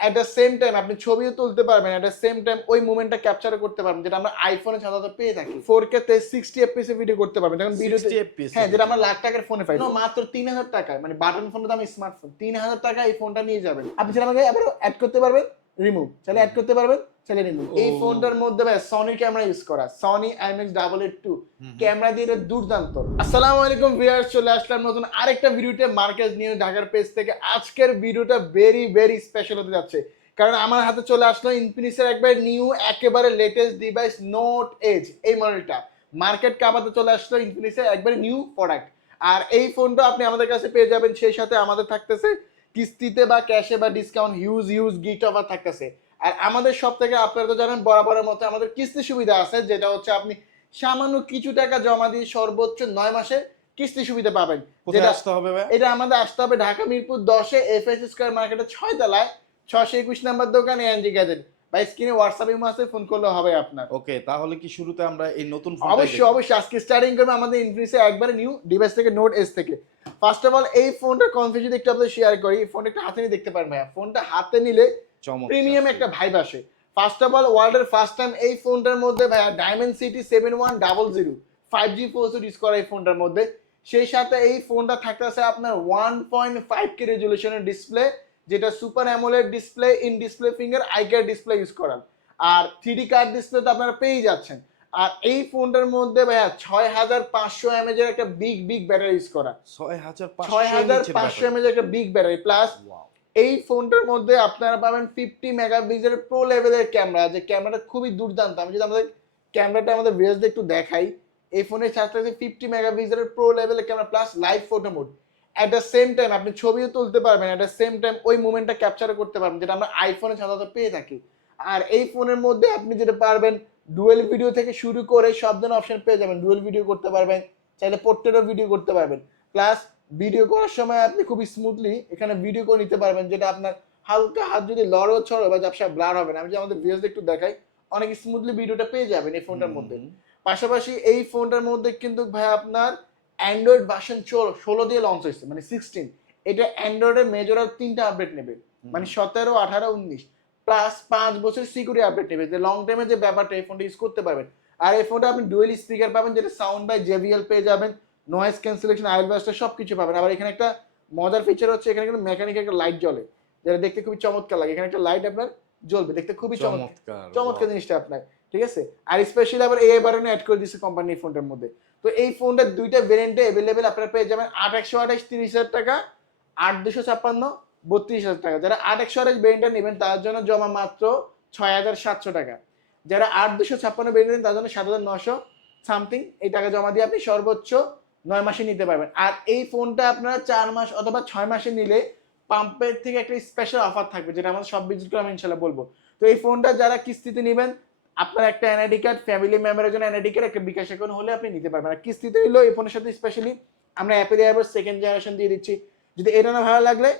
At the same time আপনি ছবিও তুলতে পারবেন অ্যাট দ্য সেম টাইম ওই মুভমেন্টটা ক্যাপচার করতে পারবেন যেটা আমরা আইফোনে সাধারণত পেয়ে থাকি। ফোর কে তে সিক্সটি এফপিএস ভিডিও করতে পারবেন যখন ভিডিও 60 FPS হ্যাঁ যেটা আমরা লাখ টাকার ফোনে পাই। মাত্র তিন হাজার টাকায় মানে বাটন ফোনের দাম স্মার্টফোন তিন হাজার টাকা এই ফোনটা নিয়ে যাবেন। আপনি সেটা আমাকে আবার অ্যাড করতে পারবেন। রিমুভ চাইলে অ্যাড করতে পারবেন চাইলে রিমুভ এই ফোনটার মধ্যে ভাই সনি ক্যামেরা ইউজ করা। Sony IMX double eight two camera দিয়ে এটা দুর্দান্ত। আসসালামু আলাইকুম ভিউয়ার্স চলে আসলাম নতুন আরেকটা ভিডিওতে মার্কেজ নিউ ঢাকার পেজ থেকে। আজকের ভিডিওটা ভেরি ভেরি স্পেশাল হতে যাচ্ছে। কারণ আমার হাতে চলে আসলো ইনফিনিক্সের একবার নিউ একেবারে লেটেস্ট ডিভাইস নোট এজ এই মডেলটা মার্কেট কাবাতে চলে আসলো ইনফিনিক্সের একবারে নিউ প্রোডাক্ট আর এই ফোনটা আপনি আমাদের কাছে পেয়ে যাবেন সেই সাথে আমাদের থাকতেছে কিস্তিতে বা ক্যাশে বা discount huge huge gift offer থাকতেছে। আর আমাদের সব থেকে আপনারা তো জানেন বরাবরের মতো আমাদের কিস্তি সুবিধা আছে যেটা হচ্ছে আপনি সামান্য কিছু টাকা জমা দিয়ে সর্বোচ্চ নয় মাসে কিস্তি সুবিধা পাবেন। যেটা আসতে হবে এটা আমাদের আসতে হবে ঢাকা মিরপুর দশে এফ এস স্কোয়ার মার্কেটের ছয় তলায় ছশো একুশ নাম্বার দোকানে এনজি গ্যাজেট বা স্ক্রিনে হোয়াটসঅ্যাপ ইমো আছে ফোন করলে হবে আপনার। ওকে তাহলে কি শুরুতে আমরা এই নতুন অবশ্যই অবশ্যই। আজকে স্টার্টিং করবে আমাদের ইনফিনিক্সে একবারে নিউ ডিভাইস থেকে নোট এস থেকে। ফার্স্ট অফ অল এই ফোনটার কনফিউজ যদি একটু আপনাদের শেয়ার করি ফোনটা একটু হাতে নিয়ে দেখতে পারেন ভাইয়া। ফোনটা হাতে নিলে প্রিমিয়াম একটা ভাইব আসে। ফার্স্ট অফ অল ওয়ার্ল্ডের ফার্স্ট টাইম এই ফোনটার মধ্যে ভাইয়া Dimensity seven one double zero five G four use করা এই ফোনটার মধ্যে। সেই সাথে এই ফোনটা থাকতেছে আপনার ওয়ান পয়েন্ট ফাইভ কে রেজুলেশনের ডিসপ্লে যেটা super AMOLED display in display finger আইকার display use করা আর থ্রি কার্ড ডিসপ্লে তো আপনারা পেয়ে যাচ্ছেন। আর এই ফোনটার মধ্যে ভাইয়া ছয় হাজার পাঁচশো এমএজ এর একটা বিগ বিগ ব্যাটারি ইউজ করা। ছয় হাজার ছয় হাজার পাঁচশো এমএজ একটা বিগ ব্যাটারি প্লাস এই ফোনটার মধ্যে আপনারা পাবেন ফিফটি মেগাপিক্সেল প্রো লেভেলের ক্যামেরা যে ক্যামেরাটা খুবই দুর্দান্ত। আমি যদি আমাদের ক্যামেরাটা আমাদের ভিউয়ার্সদের একটু দেখাই এই ফোনের সাথে সাথে ফিফটি মেগাপিক্সেলের প্রো লেভেলের camera plus live photo mode at the same time আপনি ছবিও তুলতে পারবেন। অ্যাট দ্য সেম টাইম ওই মুভমেন্টটা ক্যাপচার করতে পারবেন যেটা আমরা আইফোনে সাধারণত পেয়ে থাকি। আর এই ফোনের মধ্যে আপনি যেটা পারবেন ডুয়েল ভিডিও থেকে শুরু করে সব ধরনের অপশন পেয়ে যাবেন। ডুয়েল ভিডিও করতে পারবেন চাইলে পোর্ট্রেটও ভিডিও করতে পারবেন। প্লাস ভিডিও করার সময় আপনি খুবই স্মুথলি এখানে ভিডিও করে নিতে পারবেন যেটা আপনার হালকা হাত যদি লড়ো ছড়ো বা ব্যবসা ব্লার হবে না। আমি যে আমাদের ভিউজ একটু দেখাই অনেক স্মুথলি ভিডিওটা পেয়ে যাবেন এই ফোনটার মধ্যে। পাশাপাশি এই ফোনটার মধ্যে কিন্তু ভাই আপনার অ্যান্ড্রয়েড ভার্সন ষোলো দিয়ে লঞ্চ হয়েছে মানে সিক্সটিন এটা অ্যান্ড্রয়েডের মেজরাল তিনটা আপডেট নেবে। মানে সতেরো আঠারো উনিশ। প্লাস পাঁচ বছর সিকিউরিটি আপডেট নেবে। যে লং টাইমে যে ব্যাপারটা এই ফোনটা ইউজ করতে পারবেন। আর এই ফোনটা আপনি ডুয়েল স্পিকার পাবেন যেটা সাউন্ড বাই জেভিএল পেয়ে যাবেন নয়েজ ক্যান্সেলেশন আইলবাসটা সব কিছু পাবেন। আবার এখানে একটা মজার ফিচার হচ্ছে এখানে কিন্তু মেকানিক একটা লাইট জ্বলে যেটা দেখতে খুবই চমৎকার লাগে। এখানে একটা লাইট আপনার জ্বলবে দেখতে খুবই চমৎকার চমৎকার জিনিসটা আপনার ঠিক আছে? আর স্পেশালি আবার এআই বাটনে অ্যাড করে দিচ্ছে কোম্পানি এই ফোনটার মধ্যে। তো এই ফোনটার দুইটা ভেরিয়েন্টে অ্যাভেলেবেল আপনারা পেয়ে যাবেন আট একশো আঠাশ তিরিশ হাজার টাকা আট দুশো ছাপ্পান্ন বত্রিশ হাজার টাকা। যারা আট একশো আঠাশ ভেরিয়েন্টটা নেবেন, তার জন্য জমা মাত্র ছয় হাজার সাতশো টাকা। যারা আট দুশো ছাপ্পান্ন ভেরিয়েন্ট নেবেন, তার জন্য সাত হাজার নশো সামথিং। এই টাকা জমা দিয়ে আপনি সর্বোচ্চ নয় মাসে নিতে পারবেন। আর এই ফোনটা আপনারা চার মাস অথবা ছয় মাসে নিলে পাম্পের থেকে একটা স্পেশাল অফার থাকবে, যেটা আমাদের সব ভিজিট করে আমি ইনশাল্লাহ বলব। তো এই ফোনটা যারা কিস্তিতে নেবেন, আপনার একটা এনআইডি কার্ড ফ্যামিলি মেম্বারের জন্য এনআইডি কার্ড একটা বিকাশ অ্যাকাউন্ট হলে আপনি নিতে পারবেন। আর কিস্তিতে নিলেও এই ফোনের সাথে স্পেশালি আমরা অ্যাপেল এয়ারবাস সেকেন্ড জেনারেশন দিয়ে দিচ্ছি। যদি এটা না ভালো লাগলে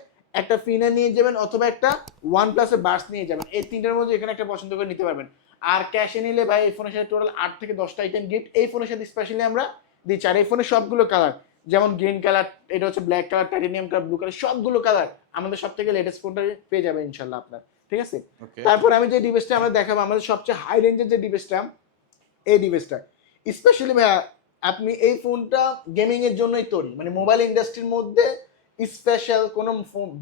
একটা ফিনার নিয়ে যাবেন অথবা একটা ওয়ান প্লাসের বাস নিয়ে যাবেন। এই তিনটার মধ্যে এখানে একটা পছন্দ করে নিতে পারবেন। আর ক্যাশে নিলে ভাই এই ফোনের সাথে টোটাল আট থেকে দশটা আইটেম গিফট এই ফোনের সাথে স্পেশালি আমরা দিচ্ছি। আর এই ফোনের সবগুলো কালার যেমন গ্রিন কালার এটা হচ্ছে black colour titanium colour blue colour সবগুলো কালার আমাদের সব থেকে লেটেস্ট ফোনটা পেয়ে যাবে ইনশাল্লাহ আপনার। ঠিক আছে? তারপর আমি যে ডিভাইসটা আমরা দেখাবো আমাদের সবচেয়ে হাই রেঞ্জের যে ডিভাইসটা এই ডিভাইসটা স্পেশালি ভাইয়া আপনি এই ফোনটা গেমিং এর জন্যই তৈরি। মানে মোবাইল ইন্ডাস্ট্রির মধ্যে স্পেশাল কোনো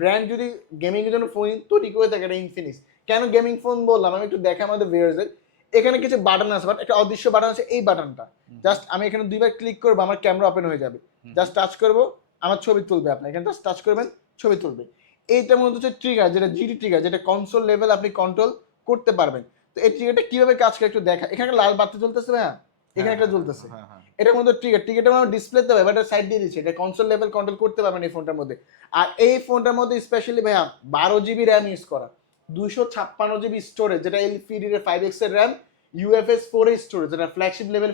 ব্র্যান্ড যদি গেমিং এর জন্য ফোন তৈরি করে থাকে এটা ইনফিনিক্স কেন গেমিং ফোন বললাম? আমি একটু দেখা আমাদের ভিউয়ার্সদের এখানে কিছু বাটন আছে বাট একটা অদৃশ্য বাটন আছে এই বাটনটা জাস্ট আমি এখানে দুইবার ক্লিক করব আমার ক্যামেরা ওপেন হয়ে যাবে। জাস্ট টাচ করব আমার ছবি তুলবে আপনি এখানে জাস্ট টাচ করবেন ছবি তুলবে। এইটার মধ্যে হচ্ছে ট্রিগার যেটা জিডি ট্রিগার যেটা কনসোল লেভেল আপনি কন্ট্রোল করতে পারবেন। তো এই ট্রিগারটা কীভাবে কাজ করে একটু দেখা। এখানে একটা লাল বাতি জ্বলতেছে ভাইয়া। এখানে একটা জ্বলতেছে। হ্যাঁ হ্যাঁ। এটার মধ্যে ট্রিগার ট্রিগারটা আমার ডিসপ্লেতে হবে এটা সাইড দিয়ে দিচ্ছে। এটা কনসোল লেভেল কন্ট্রোল করতে পারবেন এই ফোনটার মধ্যে। আর এই ফোনটার মধ্যে স্পেশালি ভাইয়া, বারো জিবি র্যাম ইউজ করা। দুশো ছাপ্পান্ন জিবি স্টোরেজ যেটা এল এর ফাইভ এক্সের র্যাম ইউএফএস ফোর এর স্টোরেজ যেটা ফ্ল্যাগশিপ লেভেল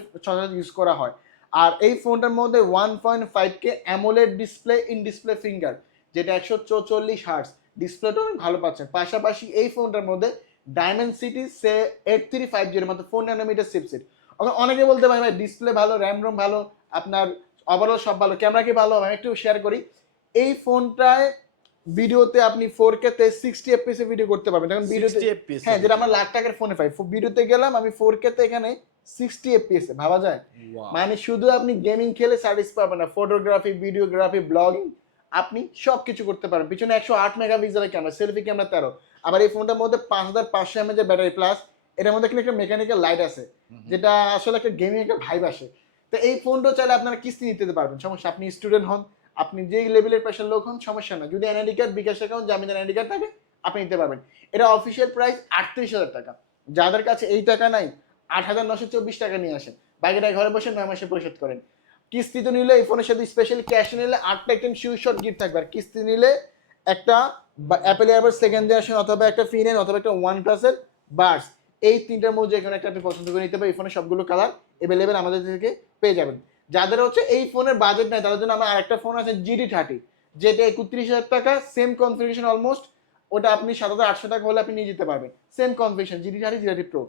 ইউজ করা হয়। আর এই ফোনটার মধ্যে one point five K AMOLED display in display finger যেটা একশো চৌচল্লিশ হার্স ডিসপ্লেটা অনেক ভালো পাচ্ছেন। পাশাপাশি এই ফোনটার মধ্যে ডায়মন্ড সিটি সে এইট থ্রি ফাইভ জিরো মতো ফোর ন্যানোমিটার চিপসেট অনেকে বলতে পারে ভাই ডিসপ্লে ভালো র্যাম রোম ভালো আপনার ওভারঅল সব ভালো ক্যামেরা কি ভালো? আমি একটু শেয়ার করি। এই ফোনটায় ভিডিওতে আপনি ফোর কে তে সিক্সটি এফপিএস এ ভিডিও করতে পারবেন। এখন ভিডিওতে 60 fps হ্যাঁ যেটা আমরা লাখ টাকার ফোনে পাই। ভিডিওতে গেলাম আমি ফোর কে তে এখানে সিক্সটি এফপিএস এ ভাবা যায়? মানে শুধু আপনি গেমিং খেলে সার্ভিস পাবেন না। ফটোগ্রাফি ভিডিওগ্রাফি ব্লগিং আপনি সব কিছু করতে পারেন পিছনে একশো আট মেগাপিক্সেলের ক্যামেরা সেলফি ক্যামেরা তেরো। আবার এই ফোনটার মধ্যে পাঁচ হাজার পাঁচশো এমএচ এর ব্যাটারি প্লাস এটার মধ্যে কিন্তু একটা মেকানিক্যাল লাইট আছে যেটা আসলে একটা গেমিং একটা ভাইব আসে। তো এই ফোনটা চাইলে আপনারা কিস্তি নিতে পারবেন সমস্যা আপনি স্টুডেন্ট হন আপনি যেই লেভেলের পেশার লোক হন সমস্যা না। যদি এনআইডি কার্ড বিকাশ অ্যাকাউন্ট জামিন এনআইডি কার্ড থাকে আপনি নিতে পারবেন। এটা অফিসিয়াল প্রাইস আটত্রিশ হাজার টাকা। যাদের কাছে এই টাকা নাই আট হাজার নশো চব্বিশ টাকা নিয়ে আসেন। বাকিটা ঘরে বসে নয় মাসে পরিশোধ করেন। কিস্তিতে নিলে এই ফোনের সাথে স্পেশালি ক্যাশ নিলে আটটা একটা শিউ শট গিফট থাকবে। আর কিস্তি নিলে একটা অ্যাপেল এয়ারবাস সেকেন্ড জেনারেশন অথবা একটা ফিনেন অথবা একটা ওয়ান প্লাসের বার্স এই তিনটার মধ্যে এখানে একটা আপনি পছন্দ করে নিতে পারেন, এই ফোনের সবগুলো কালার অ্যাভেলেবেল আমাদের থেকে পেয়ে যাবেন। যাদের হচ্ছে এই ফোনের বাজেট নাই, তাদের জন্য আমার আরেকটা ফোন আছে জিডি থার্টি যেটা একত্রিশ হাজার টাকা সেম কনফিগারেশন অলমোস্ট ওটা আপনি সাত হাজার আটশো টাকা হলে আপনি নিয়ে যেতে পারবেন। Same configuration GT thirty GT pro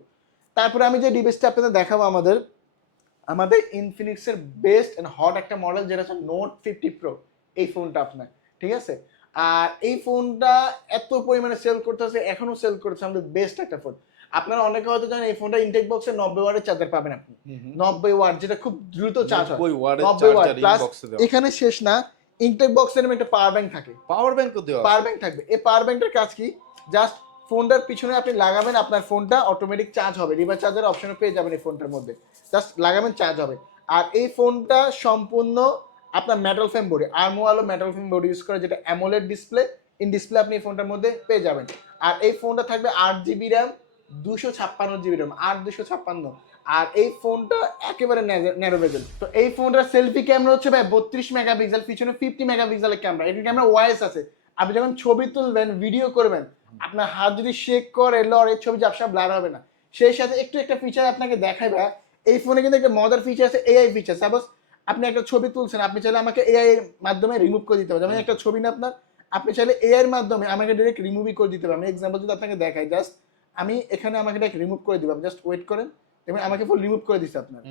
তারপরে আমি যে ডিভাইসটা আপনাদের দেখাবো আমাদের আমাদের ইনফিনিক্সের বেস্ট অ্যান্ড হট একটা মডেল যেটা হচ্ছে নোট ফিফটি প্রো এই ফোনটা আপনার, ঠিক আছে? আর এই ফোনটা এত পরিমাণে সেল করতেছে এখনও সেল করতেছে আমাদের বেস্ট একটা ফোন আপনারা অনেকে হয়তো জানেন এই ফোনটা ইনটেক বক্সে নব্বই ওয়ার্ডের চার্জার পাবেন আপনি। নব্বই ওয়াট যেটা খুব দ্রুত চার্জ হয়। 90 নব্বই চার্জার প্লাস এখানে শেষ না ইনটেক বক্সের একটা পাওয়ার ব্যাংক থাকে। পাওয়ার ব্যাংকও দেওয়া পাওয়ার ব্যাংক থাকবে। এই পাওয়ার ব্যাংকটার কাজ কি? জাস্ট ফোনটার পিছনে আপনি লাগাবেন আপনার ফোনটা অটোমেটিক চার্জ হবে। রিভার চার্জার অপশনে পেয়ে যাবেন এই ফোনটার মধ্যে। জাস্ট লাগাবেন চার্জ হবে। আর এই ফোনটা সম্পূর্ণ আপনার মেটাল ফ্রেম বডি আর্মোয়ালো মেটাল ফ্রেম বডি ইউজ করে যেটা অ্যামোলেড ডিসপ্লে ইন ডিসপ্লে আপনি এই ফোনটার মধ্যে পেয়ে যাবেন। আর এই ফোনটা থাকবে আট জিবি র্যাম দুশো ছাপ্পান্ন জিবি র্যাম আট দুশো ছাপ্পান্ন। আর এই ফোনটা একেবারে ন্যারো বেজেল তো এই ফোনটার সেলফি ক্যামেরা হচ্ছে ভাই বত্রিশ মেগাপিক্সেল, পিছনে ফিফটি মেগাপিক্সেলের ক্যামেরা এটার ক্যামেরা ওয়াইস আছে। আপনি যখন ছবি তুলবেন ভিডিও করবেন, আপনার হাত যদি শেক করে, লড়ে, ছবি ঝাপসা ব্লার হবে না। সেই সাথে একটু একটা ফিচার আপনাকে দেখাবে এই ফোনে কিন্তু একটা মজার ফিচার আছে এআই ফিচার সাপোজ আপনি একটা ছবি তুলছেন, আপনি চাইলে আমাকে এআই এর মাধ্যমে রিমুভ করে দিতে পারবেন যেমন একটা ছবি না আপনার, আপনি চাইলে এআই এর মাধ্যমে আমাকে ডাইরেক্ট রিমুভই করে দিতে পারবেন এক্সাম্পল যদি আপনাকে দেখাই জাস্ট আমি এখানে আমাকে ডাইরেক্ট রিমুভ করে দিব জাস্ট ওয়েট করেন। এবং আমাকে ফুল রিমুভ করে দিচ্ছে আপনার।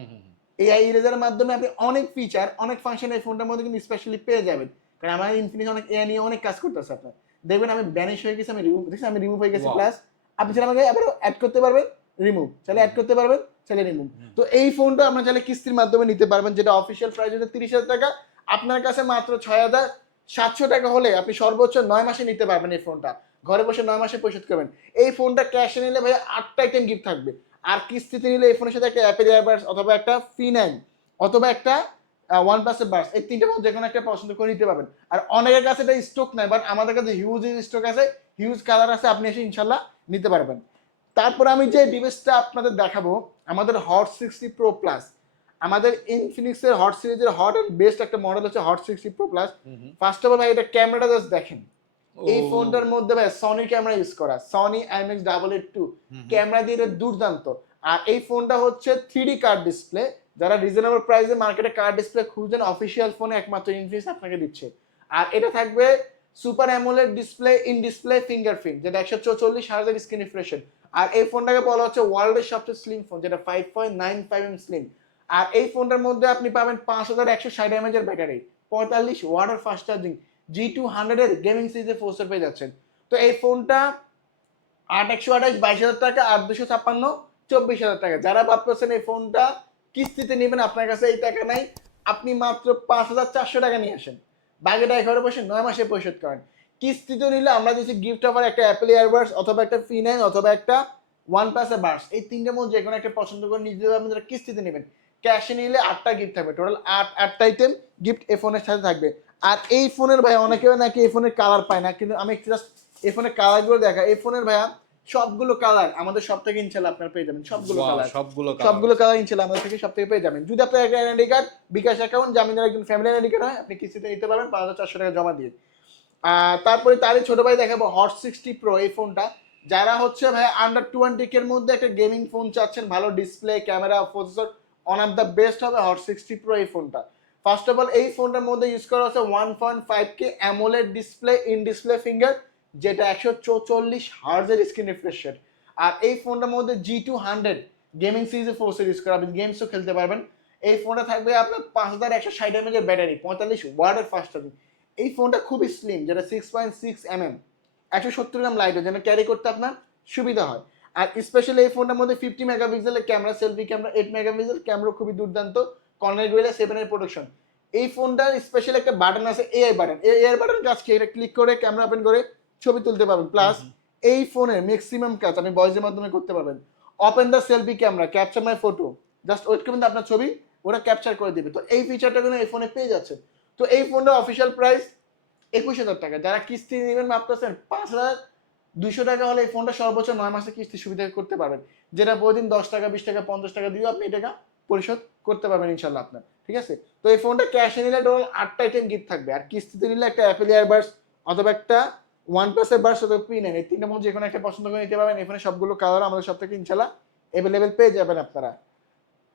এআই ইরেজারের মাধ্যমে আপনি অনেক ফিচার অনেক ফাংশন এই ফোনটার মধ্যে কিন্তু স্পেশালি পেয়ে যাবেন। কারণ আমার ইনফিনিক্স অনেক এআই নিয়ে অনেক কাজ করতেছে আপনার। দেখবেন আমি ব্যানিশ হয়ে গেছি আমি রিমুভ দেখছি আমি রিমুভ হয়ে গেছি. প্লাস আপনি চাইলে আমাকে আবার অ্যাড করতে পারবেন রিমুভ চাইলে অ্যাড করতে পারবেন চাইলে রিমুভ তো এই ফোনটা আপনার চাইলে কিস্তির মাধ্যমে নিতে পারবেন যেটা অফিসিয়াল প্রাইস হচ্ছে তিরিশ হাজার টাকা। আপনার কাছে মাত্র ছয় হাজার সাতশো টাকা হলে আপনি সর্বোচ্চ নয় মাসে নিতে পারবেন এই ফোনটা। ঘরে বসে নয় মাসে পরিশোধ করবেন। এই ফোনটা ক্যাশে নিলে ভাই আটটা আইটেম গিফট থাকবে। আর কিস্তিতে নিলে এই ফোনের সাথে একটা অ্যাপেল এয়ারবাডস অথবা একটা ফি নাইন অথবা একটা ওয়ান প্লাসের বাস এই তিনটের মধ্যে যে একটা পছন্দ করে নিতে পারবেন। আর অনেকের কাছে এটা স্টক নাই বাট আমাদের কাছে হিউজ স্টক আছে। হিউজ কালার আছে, আপনি এসে ইনশাল্লাহ নিতে পারবেন। তারপর আমি যে ডিভাইসটা আপনাদের দেখাবো, আমাদের হট সিক্সটি প্রো প্লাস আমাদের ইনফিনিক্সের হট সিরিজের হট অ্যান্ড বেস্ট একটা মডেল হচ্ছে hot sixty pro plus. First of all ভাই এটা ক্যামেরাটা জাস্ট দেখেন। এই ফোনটার মধ্যে ভাই সনি ক্যামেরা ইউজ করা। Sony IMX double eight two. Camera দিয়ে এটা দুর্দান্ত। আর এই ফোনটা হচ্ছে থ্রি কার্ড ডিসপ্লে যারা রিজনেবল প্রাইসে মার্কেটে কার্ড ডিসপ্লে খুঁজছেন অফিসিয়াল ফোনে একমাত্র ইনফিনিক্স আপনাকে দিচ্ছে। আর এটা থাকবে super AMOLED display in display fingerprint যেটা একশো চৌচল্লিশ হাজার স্ক্রিন রিফ্রেশন আর এই ফোনটাকে বলা হচ্ছে ওয়ার্ল্ডের সবচেয়ে স্লিম ফোন যেটা five point nine five M slim আর এই ফোনটার মধ্যে আপনি পাবেন পাঁচ হাজার একশো ষাট এমএচ এর ব্যাটারি, পঁয়তাল্লিশ ওয়াটার ফাস্ট চার্জিং জি টু হান্ড্রেডের গেমিং সিরিজে ফোর্সের পেয়ে যাচ্ছেন। তো এই ফোনটা আট একশো আঠাশ, বাইশ হাজার টাকা আট দুশো ছাপ্পান্ন, চব্বিশ হাজার টাকা। যারা ভাবতেছেন এই ফোনটা কিস্তিতে নেবেন, আপনার কাছে এই টাকা নাই, আপনি মাত্র পাঁচ হাজার চারশো টাকা নিয়ে আসেন। বাকিটা ঘরে বসে নয় মাসে পরিশোধ করেন। কিস্তিতে নিলে আমরা দিচ্ছি গিফট অফার একটা অ্যাপেল ইয়ারবাডস অথবা একটা ফিনাইন অথবা একটা ওয়ান প্লাসের বার্স এই তিনটের মধ্যে যে কোনো একটা পছন্দ করে নিজে আপনি যারা কিস্তিতে নেবেন ক্যাশে নিলে আটটা গিফট থাকবে। টোটাল আট আটটা আইটেম গিফট এই ফোনের সাথে থাকবে। আর এই ফোনের ভাই অনেকেও নাকি এই ফোনের কালার পায় না কিন্তু আমি জাস্ট এই ফোনের কালারগুলো দেখা এই ফোনের ভাইয়া সবগুলো কালার আমাদের সব থেকে ইনশাল্লাহ আপনারা পেয়ে যাবেন। সবগুলো কালার সবগুলো। সবগুলো কালার ইনশাল্লাহ আমাদের থেকে সব থেকে পেয়ে যাবেন। যদি আপনার একটা এনআইডি কার্ড বিকাশ অ্যাকাউন্ট জামিনের একজন ফ্যামিলি এনআইডি কার্ড হয় আপনি কিস্তিতে নিতে পারবেন পাঁচ হাজার চারশো টাকা জমা দিয়ে। আর তারপরে তারই ছোট ভাই দেখাবো হট সিক্সটি প্রো এই ফোনটা যারা হচ্ছে ভাই আন্ডার টোয়েন্টি এর মধ্যে একটা গেমিং ফোন চাচ্ছেন ভালো display camera processor one of the best হবে হট সিক্সটি প্রো এই ফোনটা ফার্স্ট অফ অল এই ফোনটার মধ্যে ইউজ করা হচ্ছে one point five K AMOLED display in display finger যেটা একশো চৌচল্লিশ হার্জের স্ক্রিন রিফ্রেশ আর এই ফোনটার মধ্যে জি টু হান্ড্রেড গেমিং সিরিজে ফোর্সের ইউজ করা। আপনি গেমসও খেলতে পারবেন। এই ফোনটা থাকবে আপনার পাঁচ হাজার একশো ষাট এমএচ এর ব্যাটারি পঁয়তাল্লিশ ওয়ার্ডের ফাস্ট চার্জিং এই ফোনটা খুবই স্লিম যেটা six point six M M একশো সত্তর গ্রাম লাইট যেন ক্যারি করতে আপনার সুবিধা হয়। আর স্পেশালি এই ফোনটার মধ্যে ফিফটি মেগাপিক্সেলের camera selfie camera eight megapixel camera খুবই দুর্দান্ত। কর্নার গোয়েলা সেভেনের প্রোডাকশন এই ফোনটার স্পেশাল একটা বাটন আছে এআই বাটন এই এআই বাটন কাজ কি এটা ক্লিক করে ক্যামেরা ওপেন করে ছবি তুলতে পারবেন। প্লাস এই ফোনের ম্যাক্সিমাম কাজ আপনি ভয়েসের মাধ্যমে করতে পারবেন। Open the selfie camera capture my photo just wait করবেন আপনার ছবি ওরা ক্যাপচার করে দিবে। তো এই ফিচারটা কিন্তু এই ফোনে পেয়ে যাচ্ছে। তো এই ফোনটা অফিসিয়াল প্রাইস একুশ হাজার টাকা। যারা কিস্তি নেবেন ভাবতেছেন পাঁচ হাজার? দুইশো টাকা হলে এই ফোনটা সর্বোচ্চ নয় মাসে কিস্তি সুবিধা করতে পারবেন। যেটা প্রতিদিন দশ টাকা, বিশ টাকা, পঞ্চাশ টাকা দিয়েও আপনি এই টাকা পরিশোধ করতে পারবেন ইনশাল্লাহ আপনার, ঠিক আছে? তো এই ফোনটা ক্যাশে নিলে টোটাল আটটা আইটেম গিফট থাকবে। আর কিস্তিতে নিলে একটা অ্যাপেল ইয়ারবাডস অথবা একটা ওয়ান প্লাসের বার্স অথবা পি নাইন এই তিনটা মধ্যে যে কোনো একটা পছন্দ করে নিতে পারবেন। এখানে সবগুলো কালার আমাদের সব থেকে ইনশাল্লাহ অ্যাভেলেবেল পেয়ে যাবেন আপনারা।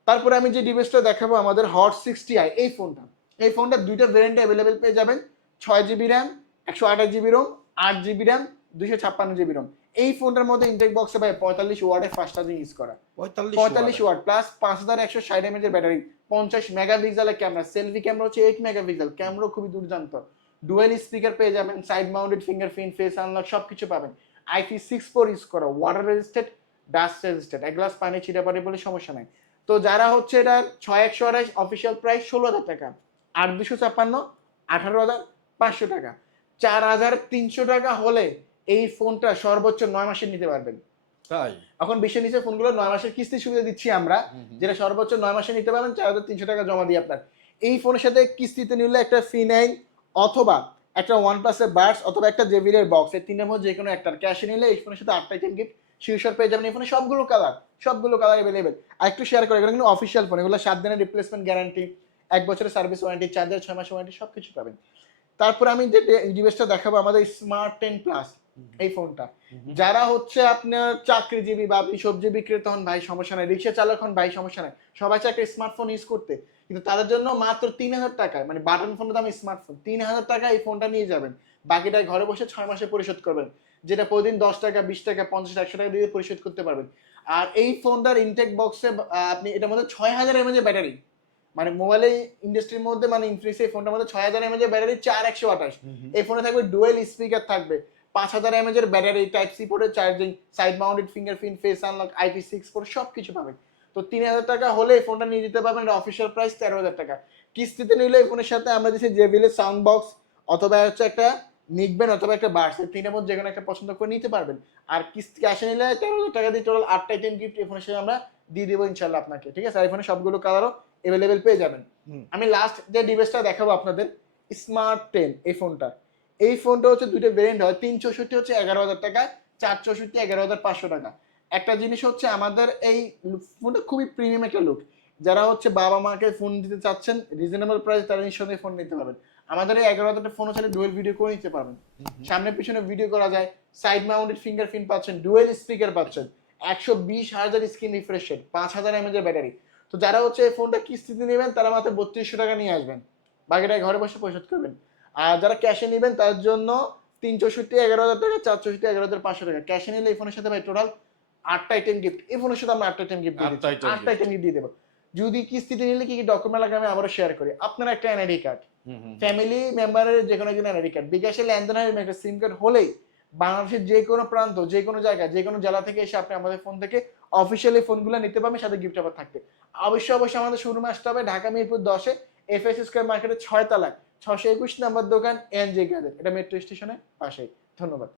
তারপরে আমি যে ডিভাইসটা দেখাবো, আমাদের হট সিক্সটি আই এই ফোনটা এই ফোনটা দুইটা ভেরিয়েন্টে অ্যাভেলেবেল পেয়ে যাবেন। ছয় জিবি র্যাম একশো আঠাশ জিবি রোম আট জিবি র্যাম দুইশো ছাপ্পান্ন জিবি রোম এই ফোনটার মধ্যে ইনটেক বক্সে ভাই পঁয়তাল্লিশ ওয়ার্ডের ফাস্ট চার্জিং ইউজ করা। পঁয়তাল্লিশ ওয়াট প্লাস পাঁচ হাজার একশো ষাট এমএচের ব্যাটারি পঞ্চাশ মেগাপিক্সেলের ক্যামেরা সেলফি ক্যামেরা হচ্ছে এইট মেগাপিক্সেল ক্যামেরা খুবই দুর্দান্ত। ডুয়েল স্পিকার পেয়ে যাবেন side mounted fingerprint face unlock সব কিছু পাবেন। আইপি সিক্স ফোর ইউজ করা ওয়াটার রেজিস্টেড ডাস্ট রেজিস্টেড এক গ্লাস পানি ছিটা পানি বলে সমস্যা নাই। তো যারা হচ্ছে এটা ছয় একশো আড়াইশ অফিসিয়াল প্রাইস ষোলো হাজার টাকা আট দুশো ছাপ্পান্ন আঠারো হাজার পাঁচশো টাকা। চার হাজার তিনশো টাকা হলে এই ফোনটা সর্বোচ্চ নয় মাসের নিতে পারবেন। তাই? এখন বিশ্বের নিচে ফোনগুলো নয় মাসের কিস্তি সুবিধা দিচ্ছি আমরা যেটা সর্বোচ্চ নয় মাসে নিতে পারবেন চার হাজার তিনশো টাকা জমা দিয়ে আপনার। এই ফোনের সাথে কিস্তিতে নিলে একটা ফি নাইন অথবা একটা ওয়ান প্লাসের বার্স অথবা একটা জেভিলের বক্স এই তিনের মধ্যে যে কোনো একটা ক্যাশে নিলে এই ফোনের সাথে আটটা আইটেম গিফট শীর্ষর পেয়ে যাবেন এই ফোনে সবগুলো কালার সবগুলো কালার অ্যাভেলেবেল আর একটু শেয়ার করে এগুলো কিন্তু অফিসিয়াল ফোন এগুলো সাত দিনের রিপ্লেসমেন্ট গ্যারান্টি এক বছরের সার্ভিস ওয়ারেন্টি চার্জার ছয় মাসের ওয়ারেন্টি সব কিছু পাবেন। তারপর আমি যে ডিভাইসটা দেখাবো আমাদের স্মার্ট টেন প্লাস এই ফোনটা। যারা হচ্ছে আপনার চাকরিজীবী বা আপনি সবজি বিক্রেতা হন ভাই সমস্যা নাই। রিক্সা চালক হন ভাই সমস্যা নাই। সবাই একটা স্মার্টফোন ইউজ করতে। কিন্তু তাদের জন্য মাত্র তিন হাজার টাকায় মানে বাটন ফোনের দাম স্মার্টফোন তিন হাজার টাকা এই ফোনটা নিয়ে যাবেন। বাকিটা ঘরে বসে ছয় মাসে পরিশোধ করবেন। যেটা প্রতিদিন দশ টাকা বিশ টাকা পঞ্চাশ একশো টাকা দিয়ে পরিশোধ করতে পারবেন। আর এই ফোনটার ইনটেক বক্সে আপনি এটার মধ্যে ছয় হাজার এমএজের ব্যাটারি মানে মোবাইলের ইন্ডাস্ট্রির মধ্যে মানে ইনফ্রিস এই ফোনটার মধ্যে ছয় হাজার এমএজের ব্যাটারি চার একশো আঠাশ। এই ফোনে থাকবে ডুয়েল স্পিকার থাকবে। পাঁচ হাজার এমএজের ব্যাটারি টাইপ সি পোর্টের charging side mounted fingerprint face unlock IP six port সব কিছু পাবেন। তো তিন হাজার টাকা হলে এই ফোনটা নিয়ে যেতে পারবেন। এটা অফিসিয়াল প্রাইস তেরো হাজার টাকা। কিস্তিতে নিলে এই ফোনের সাথে আমরা দিচ্ছি জেবিলের সাউন্ড বক্স অথবা হচ্ছে একটা নিকবেন অথবা একটা বার্স এই তিনের মধ্যে যে কোনো একটা পছন্দ করে নিতে পারবেন। আর কিস্তি ক্যাশে নিলে তেরো হাজার টাকা দিয়ে টোটাল আটটা আইটেম গিফট এই ফোনের সাথে আমরা দিয়ে দেবো ইনশাল্লাহ আপনাকে। ঠিক আছে? ফোনে সবগুলো কালারও অ্যাভেলেবেল পেয়ে যাবেন। আমি লাস্ট যে ডিভাইসটা দেখাবো আপনাদের স্মার্ট টেন এই ফোনটা এই ফোনটা হচ্ছে দুটো ভেরিয়েন্ট হয়। তিন চৌষট্টি হচ্ছে এগারো হাজার টাকা চার চৌষট্টি এগারো হাজার পাঁচশো টাকা। একটা জিনিস হচ্ছে আমাদের এই ফোনটা খুবই প্রিমিয়াম একটা লুক যারা হচ্ছে বাবা মাকে ফোন দিতে চাচ্ছেন রিজনেবল প্রাইস তারা নিঃসন্দেহে ফোন নিতে পারবেন। আমাদের এই এগারো হাজার ফোন হচ্ছে ডুয়েল ভিডিও করে নিতে পারবেন। সামনে পিছনে ভিডিও করা যায় সাইড মাউন্টেড ফিঙ্গারপ্রিন্ট পাচ্ছেন ডুয়েল স্পিকার পাচ্ছেন। একশো বিশ হাজার স্ক্রিন রিফ্রেশ রেট পাঁচ হাজার এমএজের ব্যাটারি তো যারা হচ্ছে এই ফোনটা কিস্তিতে নেবেন তারা মাত্র বত্রিশশো টাকা নিয়ে আসবেন। বাকিটা ঘরে বসে পরিশোধ করবেন। আর যারা ক্যাশে নেবেন তার জন্য তিন চৌষট্টি এগারো হাজার টাকা চার চৌষট্টি এগারো হাজার পাঁচশো টাকা। ক্যাশে নিলে এই ফোনের সাথে ভাই টোটাল আটটা আইটেম গিফট এই ফোনের সাথে আমরা আটটা আইটেম গিফট আটটা দিচ্ছি। আটটা আইটেম গিফট দিয়ে দেবো। যদি কিস্তিতে নিলে কি কি ডকুমেন্ট লাগে আমি আবারও শেয়ার করি। আপনার একটা এনআইডি কার্ড ফ্যামিলি মেম্বারের যে কোনো একজন এনআইডি কার্ড বিকাশে লেনদেনের একটা সিম কার্ড হলেই বাংলাদেশের যে কোনো প্রান্ত যে কোনো জায়গায় যে কোনো জেলা থেকে এসে আপনি আমাদের ফোন থেকে অফিসিয়ালি ফোনগুলো নিতে পারবেন সাথে গিফট আবার থাকবে। অবশ্যই অবশ্যই আমাদের শোরুমে আসতে হবে। ঢাকা মিরপুর দশে এফ এস স্কোয়ার মার্কেটের ছয় তলায় ছশো একুশ নাম্বার দোকান এনজে গ্যাজেট এটা মেট্রো স্টেশনের পাশেই। ধন্যবাদ।